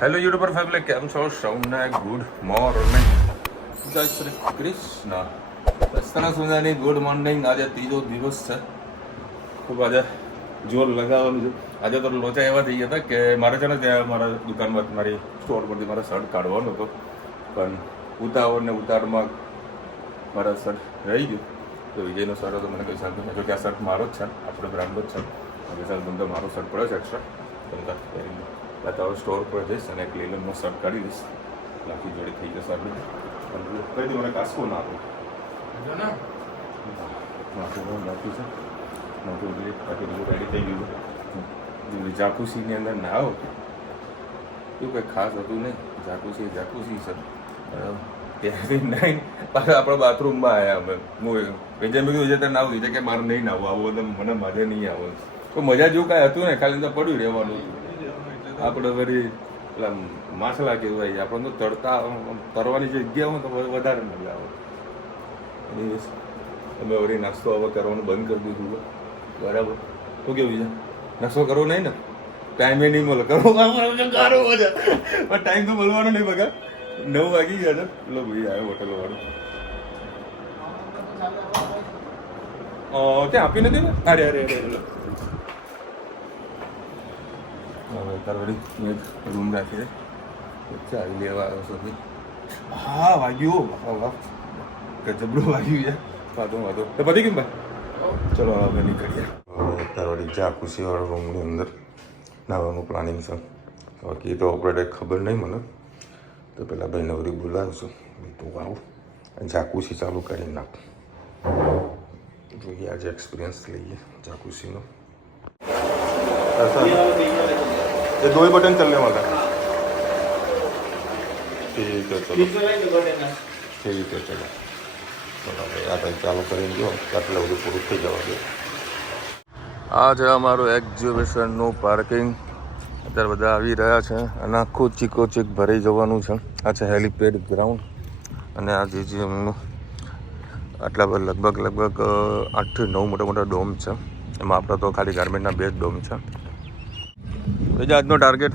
Hello YouTuber family, કેમ છો? સૌને ગુડ મોર્નિંગ. જય શ્રી કૃષ્ણ. સરસ મજાની ગુડ મોર્નિંગ. આજે ત્રીજો દિવસ છે. ખૂબ આજે જોર લગાવવાનું છે. આજે તો લોચા એવા થઈ ગયા હતા કે મારે છે ને ત્યાં મારા દુકાનમાં મારી સ્ટોર પરથી મારે શર્ટ કાઢવાનો હતો, પણ ઉતાવળ ને ઉતારમાં મારા શર્ટ રહી ગયું. તો વિજયનો શર્ટ હતો, મને કંઈ શાંતિ નહીં, જો કે આ શર્ટ મારો જ છે, આપણે બ્રાન્ડ જ છે. વિશાલ તમને મારો શર્ટ પડ્યો છે એક્સ્ટ્રા, તમને પહેરીને તારો સ્ટોર પર જઈશ અને એક લીલનનો શર્ટ કાઢી દઈશ. લાખી જોડે થઈ જશે આપણે. કરી દઉં, મને કાસ્કો ના આપો બાકી છે. બાકી બધું રેડી થઈ ગયું. જાકુસીની અંદર ના આવો એવું કંઈ ખાસ હતું નહીં. જાકુસી છે ત્યાંથી નહીં, પાછા આપણા બાથરૂમમાં આવ્યા અમે. હું વિજય મેં કીધું વિજય ના આવું, વિજય કે મારે નહીં ના આવું મને મજા નહીં આવે. તો મજા જેવું કાંઈ હતું ને, ખાલી તો પડ્યું રહેવાનું. આપણે વળી પેલા માછલા કહેવાય, આપણે તો તરવાની જગ્યા હોય તો વધારે મજા આવે. અમે વળી નાસ્તો હવે કરવાનું બંધ કરી દીધું. બરાબર. શું કેવું છે? નાસ્તો કરવો નહીં ને? ટાઈમે નહીં મળે. કરવો પણ ટાઈમ તો મળવાનો નહીં બગા. 9 વાગી ગયા છે. લો ભાઈ આવ્યો હોટલ વાળો. ત્યાં આપી નથી ને? અરે હવે તારવાડી એક રૂમ રાખી દે. ચાવી લેવા આવ્યો છો ભાઈ? હા વાગ્યું. વાહ ગજબડું વાગ્યું છે. વાંધો તો પતી કેમ ભાઈ? ચલો હવે નીકળીએ. તારવાડી જાકુસીવાળા રૂમની અંદર નાવાનું પ્લાનિંગ છે. બાકી તો ઓપરેટર ખબર નહીં મને, તો પેલા ભાઈ નવરી બોલાવશું. તું આવું જાકુસી ચાલુ કરી નાખ. જોઈએ આજે એક્સપિરિયન્સ લઈએ જાકુસીનો. ये 2 ही बटन चलने वाला है. ठीक है चलो, ठीक है चलो. ભાઈ આ ભાઈ ચાલુ કરીને જો એટલે બધું પૂરું થઈ જવા દે. આ છે અમારું એક્ઝિબિશનનું પાર્કિંગ. અત્યારે બધા આવી રહ્યા છે અને આખું ચીકોચીક ભરાઈ જવાનું છે. આ છે હેલિપેડ ગ્રાઉન્ડ અને આ જે એમનું આટલા લગભગ 8 થી 9 મોટા ડોમ છે. એમાં આપણે તો ખાલી ગાર્મેન્ટના 2 જ ડોમ છે. બીજા આજનો ટાર્ગેટ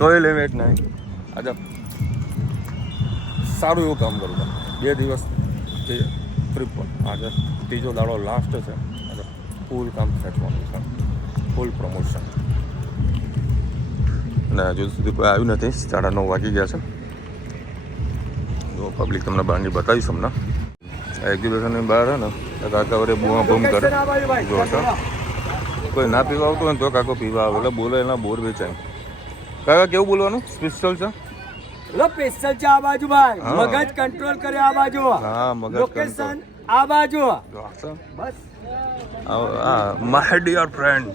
કોઈ લિમિટ નહીં. આજે સારું એવું કામ કરું. 2 દિવસ ટ્રીપ પર આજે ત્રીજો દાડો લાસ્ટ છે. આજે ફૂલ કામ ખેંચવાનું છે, ફૂલ પ્રમોશન. અને હજુ સુધી કોઈ આવ્યું નથી. 9:30 વાગી ગયા છે. જો પબ્લિક તમને બહારની બતાવીશ હમણાં. એક્ઝિબિશનની બહાર છે ને કાકા વડે બૂમા બૂમ કરે. જો કોઈ ના પીવા આવતું હોય ને તો કાકો પીવા આવે એટલે બોલે એના બોર વેચાય. કાકા કેવું બોલવાનું? સ્પેશિયલ છે? સ્પેશિયલ છે આ બાજુ ભાઈ. મગજ કંટ્રોલ કરે આ બાજુ. હા મગજ લોકેશન આ બાજુ. બસ માય ડિયર ફ્રેન્ડ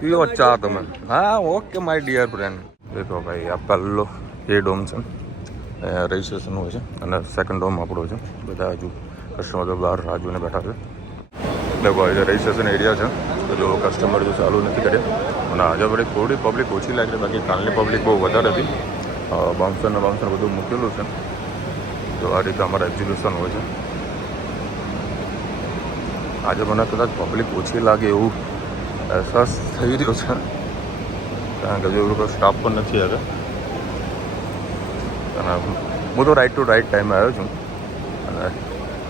પીઓ ચા તમે. હા ઓકે માય ડિયર ફ્રેન્ડ. દેખો ભાઈ આ પહેલો એ ડોમ છે, રજિસ્ટ્રેશન હોય છે અને સેકન્ડ ડોમ આપણો છે. બધા હજુ કસ્ટમર બહાર રાજુને બેઠા છે. દેખો એ રજિસ્ટ્રેશન એરિયા છે. તો જો કસ્ટમર જો ચાલુ નથી કર્યા અને આજે વળી થોડી પબ્લિક ઓછી લાગી. બાકી કાલની પબ્લિક બહુ વધારે હતી. બાઉન્સર બધું મૂકેલું છે. તો આ રીતે અમારા એક્ઝિબિશન હોય છે. આજે મને કદાચ પબ્લિક ઓછી લાગે એવું અહેસાસ થઈ રહ્યો છે, કારણ કે હજુ કોઈ સ્ટાફ પણ નથી આવે. અને હું તો રાઈટ ટુ રાઈટ ટાઈમે આવ્યો છું અને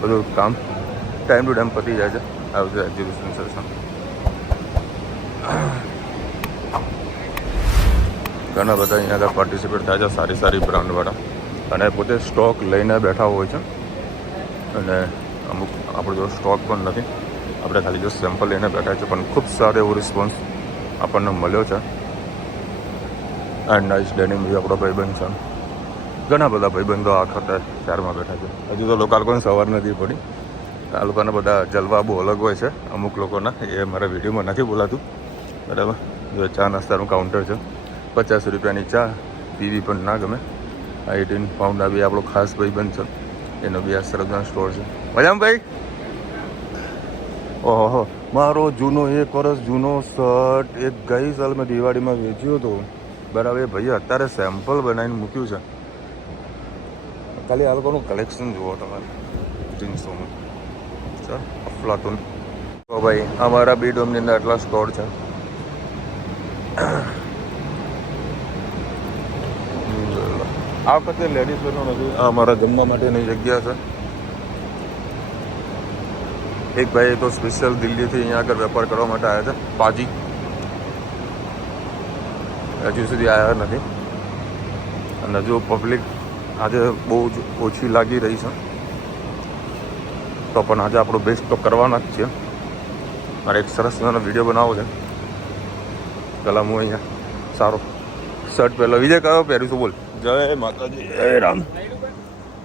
બધું કામ ટાઈમ ટુ ટાઈમ પતી જાય છે. આ બધું એક્ઝિબિશન સેશન. ઘણા બધા અહીંયા આગળ પાર્ટિસિપેટ થાય છે, સારી બ્રાન્ડવાળા, અને પોતે સ્ટોક લઈને બેઠા હોય છે. અને અમુક આપણો જો સ્ટોક પણ નથી, આપણે ખાલી જો સેમ્પલ લઈને બેઠા છે, પણ ખૂબ સારો એવો રિસ્પોન્સ આપણને મળ્યો છે. એન્ડ નાઇસ ડેનિમ બી આપણો ભાઈબંધ છે. ઘણા બધા ભાઈબંધો આ વખતે શહેરમાં બેઠા છે. હજુ તો લોકોને સવાર નથી પડી. આ લોકોના બધા જલવા બહુ અલગ હોય છે અમુક લોકોના, એ મારા વિડીયોમાં નથી બોલાતું. બરાબર. જો ચા નાસ્તાનું કાઉન્ટર છે. 50 રૂપિયાની ચા પીવી પણ ના ગમે. 18 પાઉન્ડ આવી આપણો ખાસ ભાઈબંધ છે, એનો બી આ સરસ સ્ટોર છે. મજામાં ભાઈ? ઓહો, મારો જૂનો 1 વર્ષ જૂનો શર્ટ એક ગઈ સાલ મેં દિવાળીમાં વેચ્યો હતો. બરાબર. એ ભાઈએ અત્યારે સેમ્પલ બનાવીને મૂક્યું છે. ખાલી આ લોકોનું કલેક્શન જુઓ તમારે જીન્સોનું. ચાલ અફલાતુન. તો ભાઈ અમારા બી ડોમની અંદર આટલા સ્ટોર છે. આ વખતે લેડીઝનું નથી, આ અમારા જમવા માટેની જગ્યા છે. એક ભાઈ તો સ્પેશિયલ દિલ્હીથી અહીંયા આગળ વેપાર કરવા માટે આવ્યા છે. પાજી હજુ સુધી આવ્યા નથી અને હજુ પબ્લિક આજે બહુ જ ઓછી લાગી રહી છે. તો પણ આજે આપણો બેસ્ટ તો કરવાના જ છે. મારે એક સરસ મજાનો વિડીયો બનાવવો છે. પહેલાં હું અહીંયા સારો શર્ટ પહેલો. વિજય કયો પહેર્યું છું બોલ? જય માતાજી, જય રામ.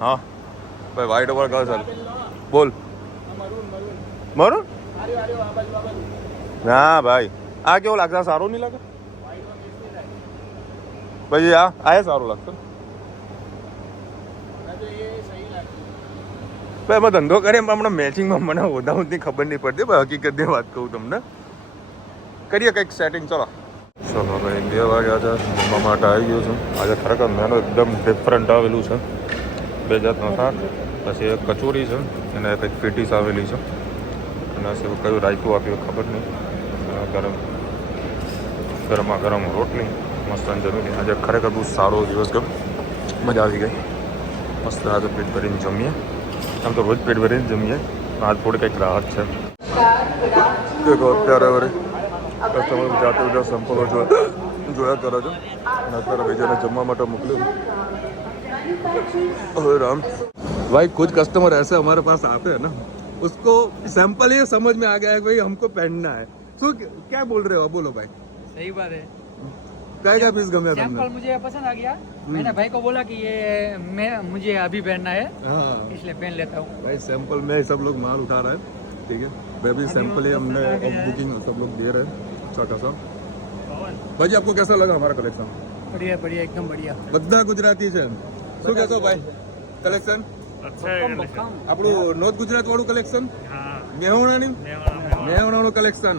હા ભાઈ વાઈટ ઉપર કયો ચાલ બોલ? મારું ના ભાઈ આ કેવું લાગશે? સારું નહીં લાગે પછી? આ સારું લાગશે ભાઈ. અમે ધંધો કરીએ હમણાં મેચિંગમાં મને ઓધાઉથી ખબર નહીં પડતી ભાઈ. હકીકતની વાત કહું તમને, કરીએ કંઈક સેટિંગ. ચલો ચલો ભાઈ 2 વાગ્યા છે, જમવા માટે આવી ગયો છું. આજે ખરેખર મેનુ એકદમ ડિફરન્ટ આવેલું છે. 2 જાતનો શાક, પછી એક કચોરી છે અને કંઈક પેટીસ આવેલી છે અને કયું રાયતું આપ્યું ખબર નહીં. ગરમ ગરમા ગરમ રોટલી મસ્ત જમી. આજે ખરેખર બહુ સારો દિવસ ગયો, મજા આવી ગઈ. મસ્ત આજે પેટ ભરીને જમીએ. આમ તો રોજ પેટ ભરીને જમીએ, આજ થોડી કંઈક રાહત છે. દેખો અત્યારે વળી કસ્ટમર જાતે બધા સેમ્પલો જોયા કરે છે અને અત્યારે બીજાને જમવા માટે મોકલ્યું. अरे राम भाई, कुछ कस्टमर ऐसे हमारे पास आते हैं ना, उसको सैंपल ही समझ में आ गया है भाई हमको पहनना है. तो क्या बोल रहे हो? बोलो भाई. सही बात है. क्या पीस गया सैंपल मुझे पसंद आ गया. मैंने भाई को बोला कि ये मुझे अभी पहनना है, हाँ इसलिए पहन लेता हूँ. भाई सैंपल में सब लोग माल उठा रहे हैं. ठीक है भाई, अभी सैंपल ही हमने बुकिंग सब लोग दे रहे हैं. छोटा सा भाई, आपको कैसा लगा हमारा कलेक्शन? बढ़िया बढ़िया, एकदम बढ़िया. બધા ગુજરાતી છે. શું કહેશો ભાઈ? કલેક્શન આપણું નોર્થ ગુજરાત વાળું કલેક્શન, મેહોણાનું કલેક્શન.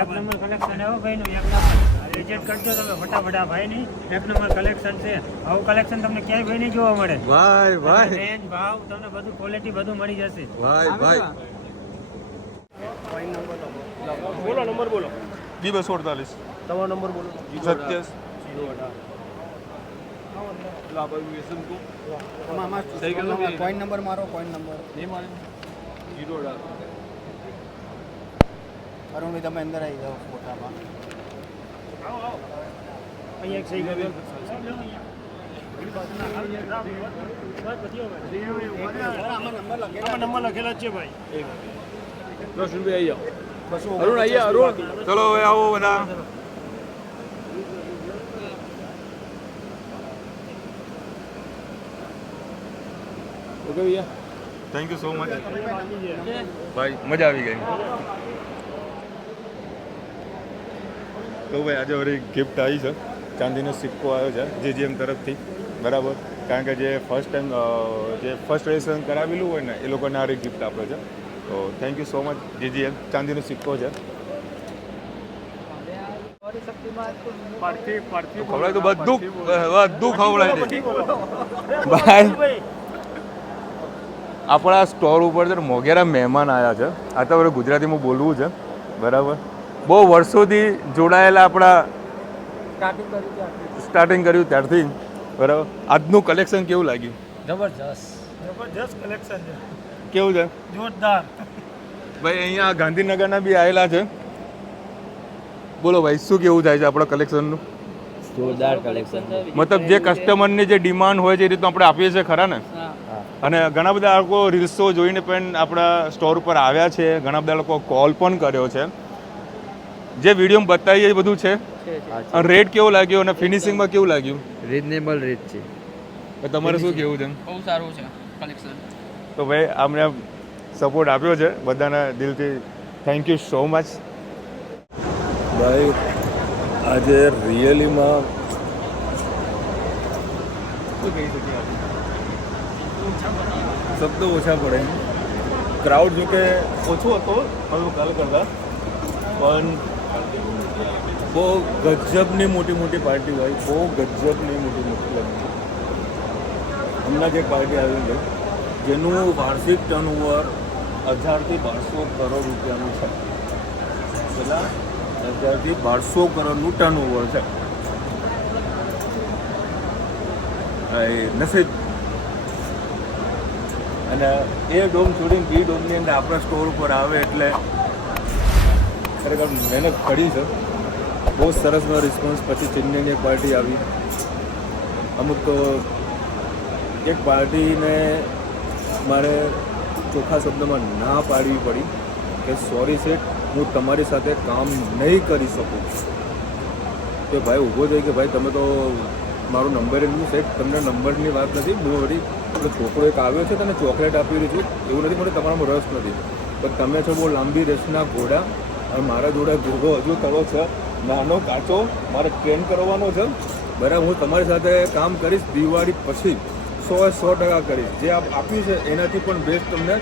એક નંબર કલેક્શન છે ભાઈ નું. એક નંબર વિઝિટ કરજો તમે ફટાફટ. આ ભાઈ ની એક નંબર કલેક્શન છે. આવું કલેક્શન તમને ક્યાંય ભાઈ નહીં જોવા મળે. ભાઈ ભાઈ રેન્જ ભાવ તમને બધું ક્વોલિટી બધું મળી જશે. ભાઈ ભાઈ બોલો નંબર બોલો. B248 તમારો નંબર બોલો. 27 કોઈન નંબર મારો. કોઈન નંબર અરુણ તમે અંદર આવી જાઓ ફોટામાં. અહીંયા એક સહી કરી નંબર લખેલા છે ભાઈ. 10 રૂપિયા આવી જાઓ. અરુણ આવી જાઓ. અરુણ ચલો હવે આવો બધા. Okay Bhaiya, thank you so much ભાઈ, મજા આવી ગઈ. તો ભાઈ આજે વળી ગિફ્ટ આવી છે, ચાંદીનો સિક્કો આવ્યો છે JGM તરફથી, બરાબર. કારણ કે જે ફર્સ્ટ રજિસ્ટ્રેશન કરાવેલું હોય ને એ લોકોને આ ગિફ્ટ આપે છે. તો thank you so much JGM. ચાંદીનો સિક્કો છે. ખવડાય તો બધું ખવડાય છે ભાઈ. આપણા સ્ટોર ઉપર છે ને મોગેરા મહેમાન આવ્યા છે. આ તો ગુજરાતીમાં બોલવું છે, બરાબર. બહુ વર્ષોથી જોડાયેલા આપણા સ્ટાર્ટિંગ કર્યું ત્યારથી, બરાબર. આજનું કલેક્શન કેવું લાગ્યું? જબરજસ્ત કલેક્શન છે. કેવું છે? જોરદાર ભાઈ. અહીંયા ગાંધીનગરના બી આવેલા છે. બોલો ભાઈ, શું કેવું થાય છે આપણા કલેક્શનનું? જોરદાર કલેક્શન છે. મતલબ જે કસ્ટમરની જે ડિમાન્ડ હોય છે એ રીતનું આપણે આપીએ છીએ ખરા ને. અને ઘણા બધા લોકો રીલ્સો જોઈને પણ આપણા સ્ટોર ઉપર આવ્યા છે. ઘણા બધા લોકો કોલ પણ કર્યો છે. જે વિડીયોમાં બતાવીએ એ બધું છે. અને રેટ કેવો લાગ્યો અને ફિનિશિંગમાં કેવું લાગ્યું? રીઝનેબલ રેટ છે. તમારે શું કેવું છે? બહુ સારું છે કલેક્શન. તો ભાઈ અમને સપોર્ટ આપ્યો છે, બધાના દિલથી થેન્ક યુ સો મચ ભાઈ. આજે રિયલીમાં શું કહી શકીએ, શબ્દો ઓછા પડે. ક્રાઉડ જો કે ઓછો હતો હવે કાલ કરતાં, પણ બહુ ગજબની મોટી પાર્ટી ભાઈ, બહુ ગજબની મોટી લગ્ન. હમણાં જે પાર્ટી આવી છે જેનું વાર્ષિક ટર્નઓવર 1000 થી 1200 કરોડ રૂપિયાનું છે. પેલા 1000 થી 1200 કરોડનું ટર્નઓવર છે. એ નસીબ. અને એ ડોમ છોડીને બી ડોમની અંદર આપણા સ્ટોર ઉપર આવે એટલે ખરેખર મહેનત કરી છે. બહુ સરસનો રિસ્પોન્સ. પછી ચેન્નઈની એક પાર્ટી આવી. અમુક તો એક પાર્ટીને મારે ચોખ્ખા શબ્દમાં ના પાડવી પડી કે સોરી સેઠ, હું તમારી સાથે કામ નહીં કરી શકું. કે ભાઈ ઊભો થઈ કે ભાઈ તમે તો મારો નંબર એનું સેટ, તમને નંબરની વાત નથી. હું વળી પેલો છોકરો એક આવ્યો છે તને ચોકલેટ આપી રહી છું, એવું નથી મને તમારામાં રસ નથી. પણ તમે છો બહુ લાંબી રેસના ઘોડા અને મારા જોડે ઘોડો હજુ કરો છે નાનો કાચો, મારે ટ્રેન કરવાનો છે. બરાબર, હું તમારી સાથે કામ કરીશ. દિવાળી પછી 100% કરીશ. જે આપ આપ્યું છે એનાથી પણ બેસ્ટ તમને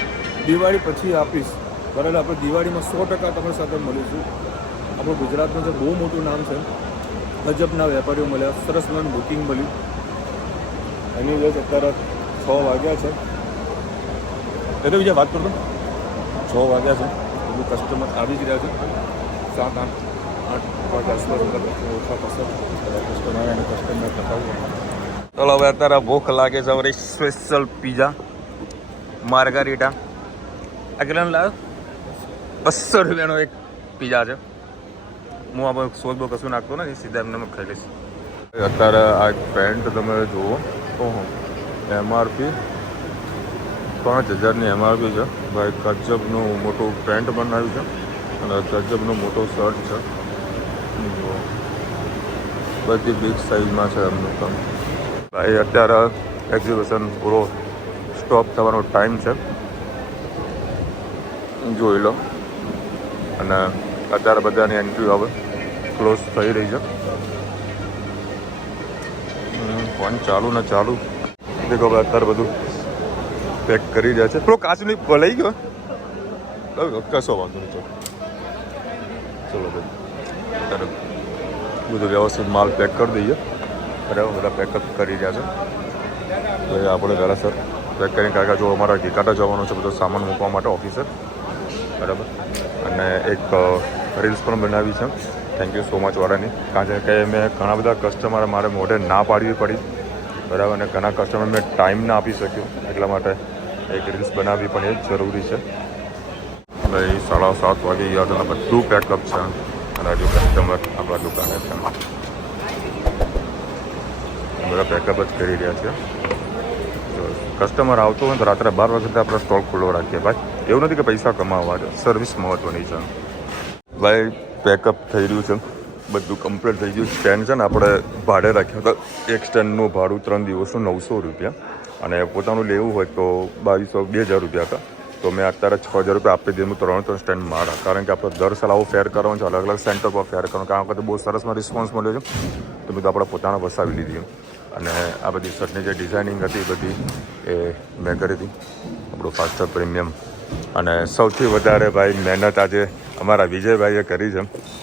દિવાળી પછી આપીશ. બરાબર, આપણે દિવાળીમાં 100% તમારી સાથે મળીશું. આપણું ગુજરાતનું જે બહુ મોટું નામ છે, ગજબના વેપારીઓ મળ્યા, સરસ મજાનું બુકિંગ મળ્યું. એની વજહ અત્યારે 6 વાગ્યા છે. એ તો બીજા વાત કરતો 6 વાગ્યા છે. બધું કસ્ટમર આવી જ રહ્યા છે. 7, 8 વાગ્યા આસપાસ ઓછા પસંદ કસ્ટમર અને કસ્ટમર ટકાવું. ચલો હવે અત્યારે ભૂખ લાગે છે. હવે સ્પેશિયલ પીઝા માર્ગારીટા આ કેટલાનો લાવ્યો? 200 રૂપિયાનો એક પીઝા છે. હું આ સોસ બહુ કશું નાખતો નથી, સીધા એમને ખાઈ લઈશ. અત્યારે આ પેન્ટ તમે જુઓ, ઓહો, MRP 5000ની MRP છે. ભાઈ ગજબનું મોટું પેન્ટ બનાવ્યું છે અને ગજબનો મોટો શર્ટ છે. જુઓ, બધી બિગ સાઇઝમાં છે એમનું કામ. ભાઈ અત્યારે એક્ઝિબિશન પૂરો સ્ટોપ થવાનો ટાઈમ છે, જોઈ લો. અને અત્યારે બધાની એન્ટ્રી હવે ક્લોઝ થઈ રહી છે. ફોન ચાલુ ને ચાલુ. દેખો ભાઈ અત્યારે બધું પેક કરી રહ્યા છે. પેલો કાચ નહીં ભલાઈ ગયો, કશો વાંધો નહીં. ચલો ભાઈ અત્યારે બધું વ્યવસ્થિત માલ પેક કરી દઈએ. બરાબર, બધા પેકઅપ કરી રહ્યા છે. તો એ આપણે જરા પેક કરીને, કારણ કે જો અમારા ઘીકાટા જવાનું છે બધો સામાન મૂકવા માટે ઓફિસે. બરાબર, અને એક રીલ્સ પણ બનાવી છે થેન્ક યુ સો મચ વાળાની. કારણ કે મેં ઘણા બધા કસ્ટમર મારે મોઢે ના પાડવી પડી. બરાબર, અને ઘણા કસ્ટમર મેં ટાઈમ ના આપી શક્યો, એટલા માટે એક રીલ્સ બનાવવી પણ એ જ જરૂરી છે. ભાઈ 7:30 વાગે ગયા હતા, બધું પેકઅપ છે અને હજુ કસ્ટમર આપણા દુકાને છે. બધા પેકઅપ જ કરી રહ્યા છે. કસ્ટમર આવતો હોય તો રાત્રે 12 વાગે આપણે સ્ટોક ખુલ્લો રાખીએ. ભાઈ એવું નથી કે પૈસા કમાવા છે, સર્વિસ મહત્ત્વની છે. ભાઈ પેકઅપ થઈ રહ્યું છે, બધું કમ્પ્લીટ થઈ ગયું. સ્ટેન્ડ છે ને આપણે ભાડે રાખ્યા હતા. એક સ્ટેન્ડનું ભાડું 3 દિવસનું 900 રૂપિયા અને પોતાનું લેવું હોય તો 2000 રૂપિયા હતા. તો મેં અત્યારે 6000 રૂપિયા આપી દીધું 3 સ્ટેન્ડ મારા. કારણ કે આપણે દર સાલ આવું ફેર કરવાનું છે, અલગ અલગ સેન્ટર પર ફેર કરવાનું. કારણ વખતે બહુ સરસમાં રિસ્પોન્સ મળ્યો છે, તો મેં તો આપણે પોતાના વસાવી લીધી. અને આ બધી શર્ટની જે ડિઝાઇનિંગ હતી બધી એ મેં કરી હતી, આપણું ફાસ્ટર પ્રીમિયમ. અને સૌથી વધારે ભાઈ મહેનત આજે અમારા વિજયભાઈએ કરી છે.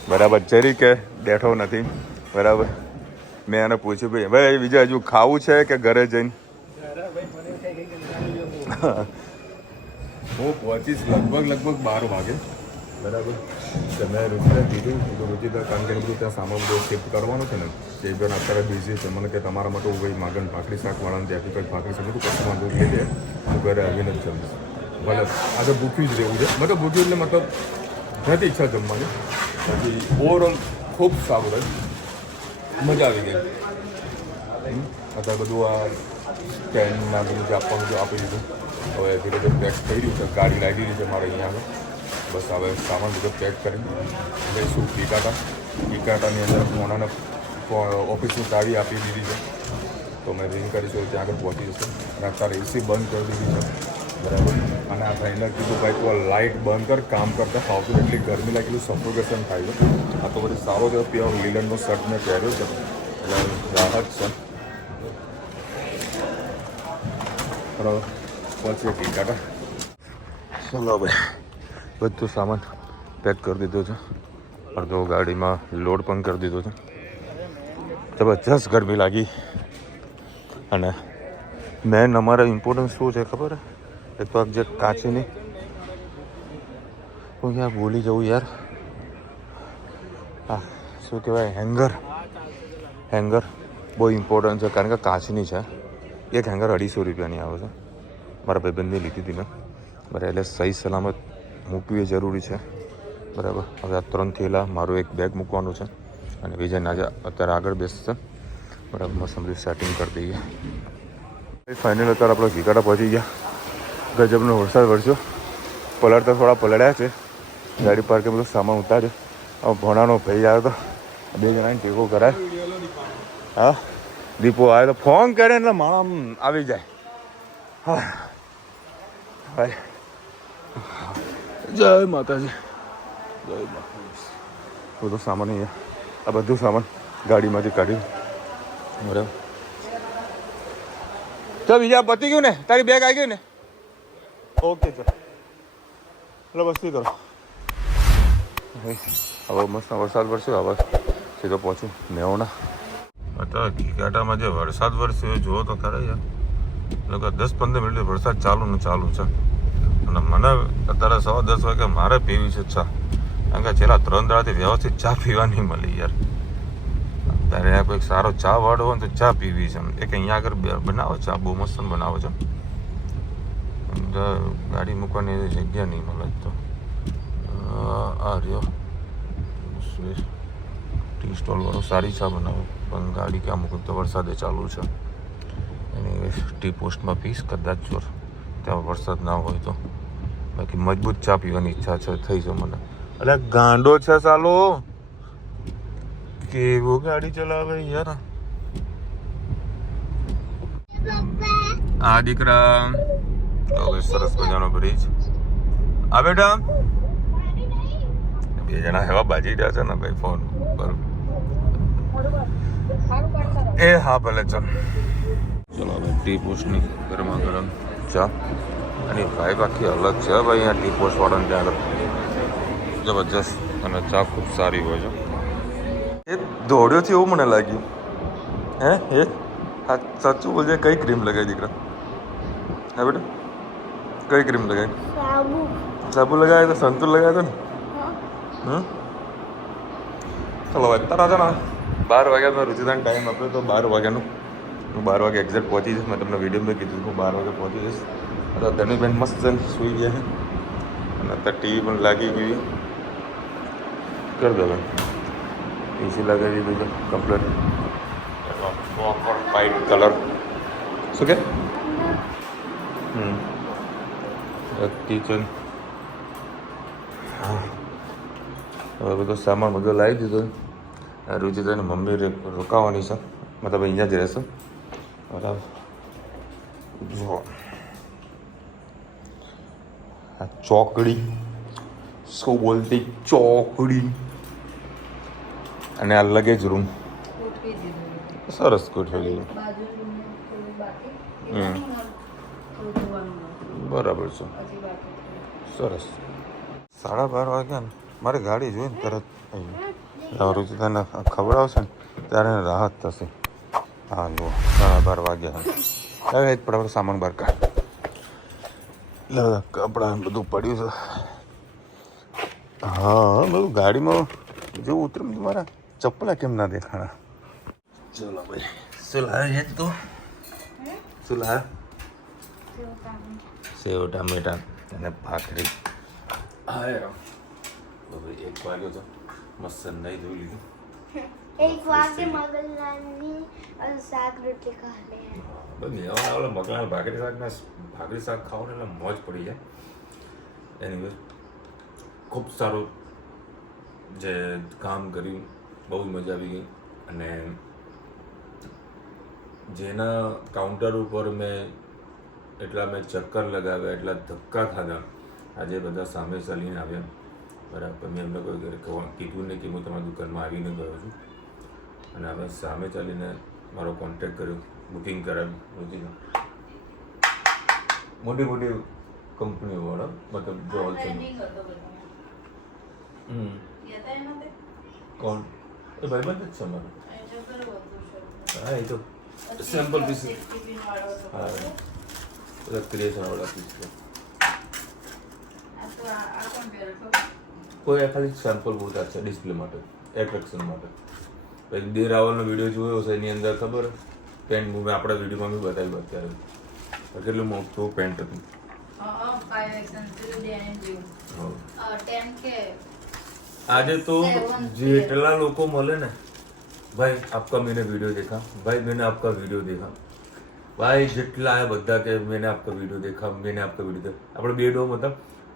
બરાબર, જરી કે બેઠો નથી. બરાબર, મેં એને પૂછ્યું ભાઈ વિજય હજુ ખાવું છે કે ઘરે જઈને? હું પહોંચીશ લગભગ 12 વાગે. બરાબર, મેં રુચિને કીધું રુચિતા, કારણ કે બધું ત્યાં સામાન બધું શિફ્ટ કરવાનું છે ને, એ પણ અત્યારે બિઝી છે. મને કે તમારા માટે હું ભાઈ માગણ ભાખરી શાકવાળાને ત્યાંથી કંઈક ભાખરી શાક બધું કશું વાંધો લઈ લે, હું ઘરે આવીને જ જમીશ. ભલે આજે ભૂખ્યું જ રહેવું છે. મતલબ ભૂખ્યું એટલે મતલબ નથી ઈચ્છા જમવાની. બાકી ઓવરઓલ ખૂબ સારું રહે, મજા આવી ગઈ. અત્યારે બધું આ સ્ટેન્ડના બધું જે આપવાનું છે આપી દીધું. હવે ધીરે ધીરે પેક થઈ રહ્યું છે. ગાડી લાગી રહી છે મારે અહીંયા આગળ. બસ હવે સામાન બધું પેક કરી જઈશું ઈકાટાની અંદર. મોનાને ઓફિસની ચાવી આપી દીધી છે, તો મેં રિંગ કરીશું ત્યાં આગળ પહોંચી જશે. અને અત્યારે એસી બંધ કરી દીધી છે. બરાબર, અને આ ભાઈને કીધું ભાઈ તો લાઇટ બંધ કર, કામ કરતા ફાવતું એટલી ગરમી લાગેલું સફોકેશન થાય છે. આ તો બધી સારો છે, પ્યોર લીલનનો શર્ટ મેં પહેર્યો છે એટલે રાહત છે. બરાબર, પહોંચીએ ટીકાટા. ચલો ભાઈ, બધું સામાન પેક કરી દીધો છે. અડધો ગાડીમાં લોડ પણ કરી દીધો છે. જબરજસ્ત ગરમી લાગી. અને મેન અમારે ઇમ્પોર્ટન્સ શું છે ખબર? એક તો જે કાચની, હું ક્યાં ભૂલી જવું યાર. હા, શું કહેવાય, હેંગર બહુ ઇમ્પોર્ટન્ટ છે, કારણ કે કાચની છે. એક હેંગર 250 રૂપિયાની આવે છે. મારા ભાઈબંધની લીધી હતી મેં. બરાબર, એટલે સહી સલામત મૂકવી એ જરૂરી છે. બરાબર, હવે આ 3 થેલા, મારું એક બેગ મૂકવાનું છે અને વિજય આજે અત્યારે આગળ બેસશે. બરાબર, મસ્ત બધું સેટિંગ કરી દઈએ. ફાઇનલ અત્યારે આપણે ઘીકાટા પહોંચી ગયા. ગજબનો વરસાદ વરસ્યો. પલળતા થોડા પલળ્યા છે. ગાડી પાર્કે બધું સામાન ઉતાર્યો. હવે ભણાનો ભાઈ આવ્યો તો 2 જણાને ટેકો કરાય. હા, દીપો આવ્યો તો ફોન કરે એટલે માણસ આવી જાય. હા ભાઈ, જય માતાજી, જય માતાજી. બધું સામાન અહીંયા, આ બધું સામાન ગાડીમાંથી કાઢ્યું. બરાબર, ચાલ બીજા પતી ગયું ને, તારી બેગ આવી ગઈ ને? ઓકે ચાલ, એટલે બસથી કરો. હવે મસ્ત વરસાદ વરસ્યો. હવે સીધો પહોંચું મેહોણા. અત્યારે ઘીઘાટામાં જે વરસાદ વરસ્યો એ જુઓ તો ખરા યાર. લગભગ 10-15 મિનિટ વરસાદ ચાલુ છે. અને મને અત્યારે 10:15 વાગે મારે પીવી છે ચા. કારણ કે છેલ્લા 3 દાડાથી વ્યવસ્થિત ચા પીવા નહીં મળી યાર. ત્યારે અહીંયા કોઈક સારો ચા વાળો હોય ને તો ચા પીવી છે. એક અહીંયા આગળ બનાવો ચા, બહુ મસ્ત બનાવો છે. ગાડી મૂકવાની જગ્યા નહીં મળે તો આ રહ્યો ટી સ્ટોલ વાળો, સારી ચા બનાવો. પણ ગાડી ક્યાં મૂકું તો વરસાદે ચાલુ છે. એની ટી પોસ્ટમાં પીસ કદાચ ચોર ત્યાં વરસાદ ના હોય તો. બાકી મજબૂત ચા પીવાની ઈચ્છા છે, થઈ છે મને. એટલે ગાંડો છે સાલો, કેવો ગાડી ચલાવે યાર. આ દીકરા સરસ મજાનો બ્રિજ. આ બેટા 2 જણા એવા બાજી રહ્યા છે ને ભાઈ ફોન પર. એ હા ભલે ચાલ. ચલો હવે ટી પોસ્ટની ગરમા ગરમ ચા. અને વાઇબ આખી અલગ છે ભાઈ અહીંયા ટી પોસ્ટ વાળાને ત્યાં આગળ જબરજસ્ત. અને ચા ખૂબ સારી હોય છે. એ દોડ્યો છે એવું મને લાગ્યું. હે એ હા સાચું બોલજે, કઈ ક્રીમ લગાવી દીકરા? હા બેટા, કઈ ક્રીમ લગાવી? સાબુ લગાવ્યો તો સંતુર લગાવ્યો ને? ચલો અત્યારે છે ને 12 વાગ્યાનો રુચિદાન ટાઈમ આપ્યો તો 12 વાગ્યાનું. હું 12 વાગે એક્ઝેક્ટ પહોંચી જઈશ. મેં તમને વિડીયોમાં કીધું હું 12 વાગે પહોંચી જઈશ. અત્યારે ધનુબેન મસ્ત સૂઈ ગયા છે અને અત્યારે ટીવી પણ લાગી ગઈ. કરી દો બેન, એસી લગાવી દીધું છે કમ્પ્લીટ. Proper white colour. શું કે? કિચન. હા, હવે બધો સામાન બધો લાવી દીધો. રુચિતાની મમ્મી રોકાવાની છે, મતલબ અહીંયા જ રહેશે. બરાબર, જો આ ચોકડી, શું બોલતી ચોકડી. અને આ લગેજ રૂમ સરસ ગોઠવેલી. બરાબર છે, સરસ. 12:30 વાગ્યા ને મારી ગાડી જોઈને તરત રુચિતાને ખવડાવશે ને ત્યારે એને રાહત થશે. હા જો 12:30 વાગ્યા હવે જ બરાબર સામાન બહાર કાઢ. કપડાં બધું પડ્યું છે. હા બધું ગાડીમાં જેવું ઉતર્યું તમારા ચપ્પલા કેમ ના દેખાણા? ચલો ભાઈ, શું લાવે છે તું? શું લાવે? સેવ ટામેટા અને ભાખરી. હા 1 વાગ્યો તો મસ્ત નહીં ધોઈ લીધું. 1 વાગે મગલાની શાક રોટલી ખાને. બસ ઓલા મગલાના ભાખરી શાક ખાઓ ને એટલે મોજ પડી જાય. એની ખૂબ સારું જે કામ કર્યું, બહુ જ મજા આવી ગઈ. અને જેના કાઉન્ટર ઉપર મેં ચક્કર લગાવ્યા, એટલા ધક્કા ખાધા, આજે બધા સામે ચાલીને આવ્યા. બરાબર, મેં એમને કીધું નહીં કે હું તમારી દુકાનમાં આવીને ગયો છું. અને હવે સામે ચાલીને મારો કોન્ટેક્ટ કર્યો, બુકિંગ કરાવ્યું. મોટી મોટી કંપનીઓવાળા, મતલબ જો હોલસેલ. કોણ? એ ભાઈબંધ જ છે મારો. હા એ તો સેમ્પલ પીસ. હા બધા ક્રિએશનવાળા પીસ છે. કોઈ ખાલી સેમ્પલ પૂરતા છે ડિસ્પ્લે માટે, એટ્રેક્શન માટે. પછી 2 રાવલનો વિડીયો જોયો છે, એની અંદર ખબર પેન્ટ મૂવી આપણા વિડીયોમાં બી બતાવ્યું અત્યારે કેટલું મોટું પેન્ટ હતું. આજે તો જેટલા લોકો મળે ને ભાઈ આપકા मैंने वीडियो देखा भाई मैंने आपका वीडियो देखा भाई જેટલા આયા બધા કે मैंने आपका वीडियो देखा मैंने आपका वीडियो देखा. આપણે 2 ડોમ હતા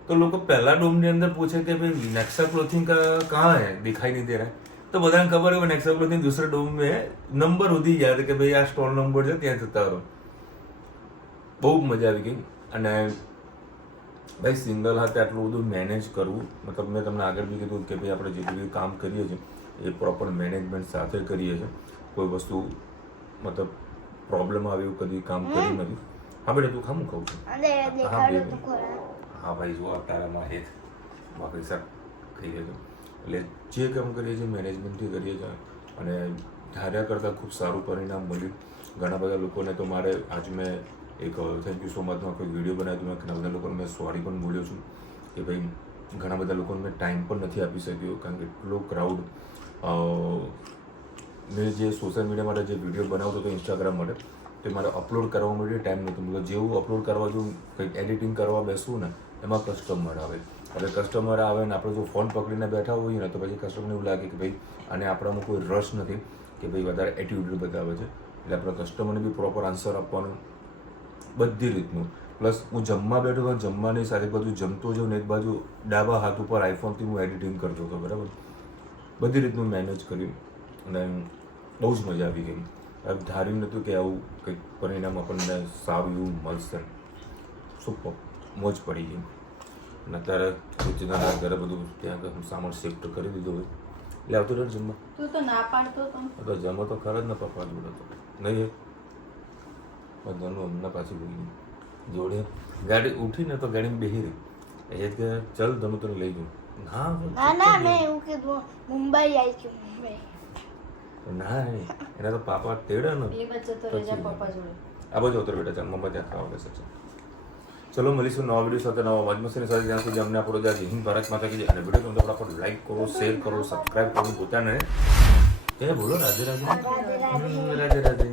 તો લોકો પહેલા ડોમ ની અંદર પૂછે કે ભાઈ नेक्सा क्लोथिंग का कहाँ है दिखाई नहीं दे रहा है तो બધાને ખબર હોય नेक्सा क्लोथिंग दूसरे डोम में નંબર ઉધી ગયા કે ભાઈ આ સ્ટોલ નંબર છે ત્યાં જતા રહો. બહુ મજા આવી ગઈ. અને ભાઈ સિંગલ હાથે આટલું બધું મેનેજ કરવું મતલબ મેં તમને આગળ બી કીધું કે ભાઈ આપણે જે બી કામ કરીએ છીએ એ પ્રોપર મેનેજમેન્ટ સાથે કરીએ છીએ. કોઈ વસ્તુ મતલબ પ્રોબ્લેમ આવે એવું કદી કામ કર્યું નથી. હા બેટા તું ખામું ખાઉં છું. હા ભાઈ જો તારામાં હેત બાકી સર ખાઈ લેજો. એટલે જે કામ કરીએ છીએ મેનેજમેન્ટથી કરીએ છીએ અને ધાર્યા કરતાં ખૂબ સારું પરિણામ મળ્યું. ઘણા બધા લોકોને તો મારે આજ મેં એક થેન્ક યુ સો મચમાં કોઈ વિડીયો બનાવ્યો મેં ઘણા બધા લોકોને મેં સોરી પણ બોલ્યો છું કે ભાઈ ઘણા બધા લોકોને મેં ટાઈમ પણ નથી આપી શક્યો કારણ કે એટલો ક્રાઉડ મેં જે સોશિયલ મીડિયા માટે જે વિડીયો બનાવતો હતો ઇન્સ્ટાગ્રામ માટે તે મારે અપલોડ કરવા માટે ટાઈમ નહોતો મતલબ જેવું અપલોડ કરવા જો કંઈક એડિટિંગ કરવા બેસવું ને એમાં કસ્ટમર આવે. હવે કસ્ટમર આવે ને આપણે જો ફોન પકડીને બેઠા હોઈએ ને તો પછી કસ્ટમરને એવું લાગે કે ભાઈ આને આપણામાં કોઈ રસ નથી કે ભાઈ વધારે એટીટ્યુડ બતાવે છે. એટલે આપણે કસ્ટમરને બી પ્રોપર આન્સર આપવાનું બધી રીતનું. પ્લસ હું જમવા બેઠો તો જમવાની સાથે બાજુ જમતો જાઉં ને એક બાજુ ડાબા હાથ ઉપર આઈફોનથી હું એડિટિંગ કરતો હતો બરાબર. બધી રીતનું મેનેજ કર્યું અને બહુ જ મજા આવી ગઈ. ધાર્યું નહોતું કે આવું કંઈક પરિણામ આપણને સારું એવું મળશે. સુપર મોજ પડી ગઈ. અને અત્યારે રુચિતાના ઘરે બધું ત્યાં સામાન શિફ્ટ કરી દીધો હોય એટલે આવતો રહે જમવા. તું તો ના પાડતો તો જમો તો ખરા જ ને પપ્પા જોડે તો નહીં બધાનું હમણાં પાછી બોલી જોડે ગાડી ઉઠીને તો ગાડીમાં બેસી રહી એ કે ચાલ તમે તને લઈ જાઉં. ના મેં એવું કીધું મુંબઈ આવી છું મુંબઈ. ના એના તો પાપા તેડે ને એ બચ્ચો તો રેજા પપ્પા જોડે આ બાજુ ઉતર બેટા ચાલ મમ્મા ત્યાં ખાવા બેસે છે. ચલો મળીશું નવા વિડીયો સાથે નવા વાજમસ્તીની સાથે. જ્યાં સુધી અમને આપણો જ્યાં હિન્દ ભારત માતા કી અને વિડીયો તમને ફટાફટ લાઈક કરો શેર કરો સબસ્ક્રાઈબ કરો પોતાને ત્યાં બોલો રાધે રાધે રાધે રાધે.